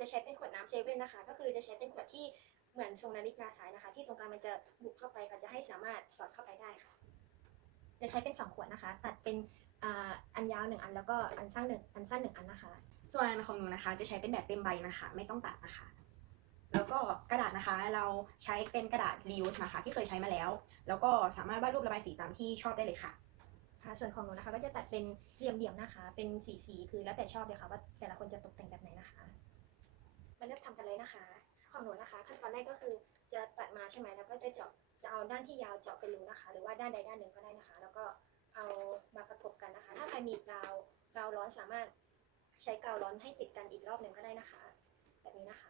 จะใช้เป็นขวดน้ำเซเว่นนะคะ ก็คือจะใช้เป็นขวดที่เหมือนทรงนาฬิกาสายนะคะ ที่ตรงกลางมันจะบุกเข้าไปค่ะจะให้สามารถสอดเข้าไปได้ค่ะ จะใช้เป็นสองขวดนะคะ ตัดเป็นอ่าอันยาวหนึ่งอันแล้วก็อันสั้นหนึ่งอันสั้นหนึ่งอันนะคะ ส่วนของหนูนะคะ จะใช้เป็นแบบเต็มใบนะคะ ไม่ต้องตัดนะคะ แล้วก็กระดาษนะคะเราใช้เป็นกระดาษ reuse นะคะ ที่เคยใช้มาแล้ว แล้วก็สามารถวาดรูประบายสีตามที่ชอบได้เลยค่ะค่ะส่วนของหนูนะคะก็จะตัดเป็นเหลี่ยมๆนะคะ เป็นสีสีๆคือแล้วแต่ชอบเลยค่ะว่าแต่ละคนจะตกแต่งแบบไหนนะคะมาเริ่มทำกั นะคะของหนูนะคะขั้นตอนแรกก็คือจะตัดมาใช่ไหมแล้วก็จะเจาะจะเอาด้านที่ยาวเจาะเป็นรูนะคะ หรือว่าด้านใดด้านหนึ่งก็ได้นะคะ แล้วก็เอามาประกบกันนะคะ ถ้าใครมีกาวกาวร้อนสามารถใช้กาวร้อนให้ติดกันอีกรอบหนึ่งก็ได้นะคะ แบบนี้นะคะ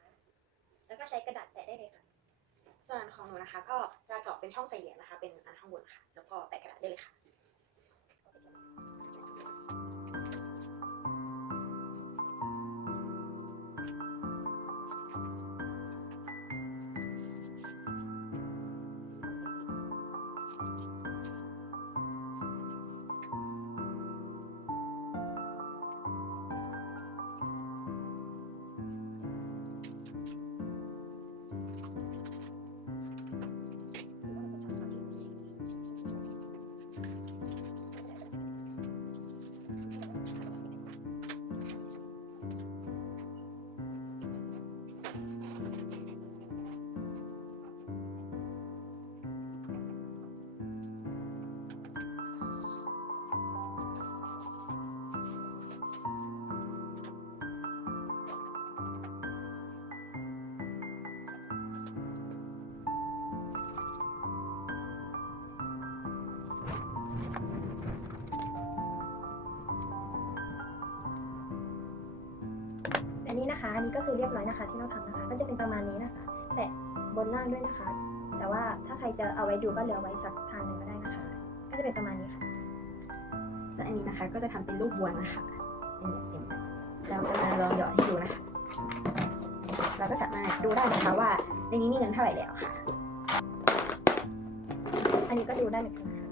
แล้วก็ใช้กระดาษแปะได้เลยค่ะ ส่วนของหนูนะคะ ก็จะเจาะเป็นช่องใส่เหรียญนะคะ เป็นอันข้างบนค่ะ แล้วก็แปะกระดาษได้เลยค่ะ นะคะอันนี้ก็คือเรียบร้อยนะคะ ที่เราทำนะคะ ก็จะเป็นประมาณนี้นะคะแตะบนล่างด้วยนะคะ แต่ว่าถ้าใครจะเอาไว้ดูก็เหลือไว้สักทางหนึ่งก็ได้นะคะ ก็จะเป็นประมาณนี้ค่ะส่วนอันนี้นะคะก็จะทำเป็นรูปวัวนะคะเป็นแบบเต็มเราจะมาลองหยอดให้ดูนะคะ เราก็สามารถดูได้นะคะว่าในนี้มีเงินเท่าไหร่แล้วค่ะ อันนี้ก็ดูได้เหมือนกันนะคะ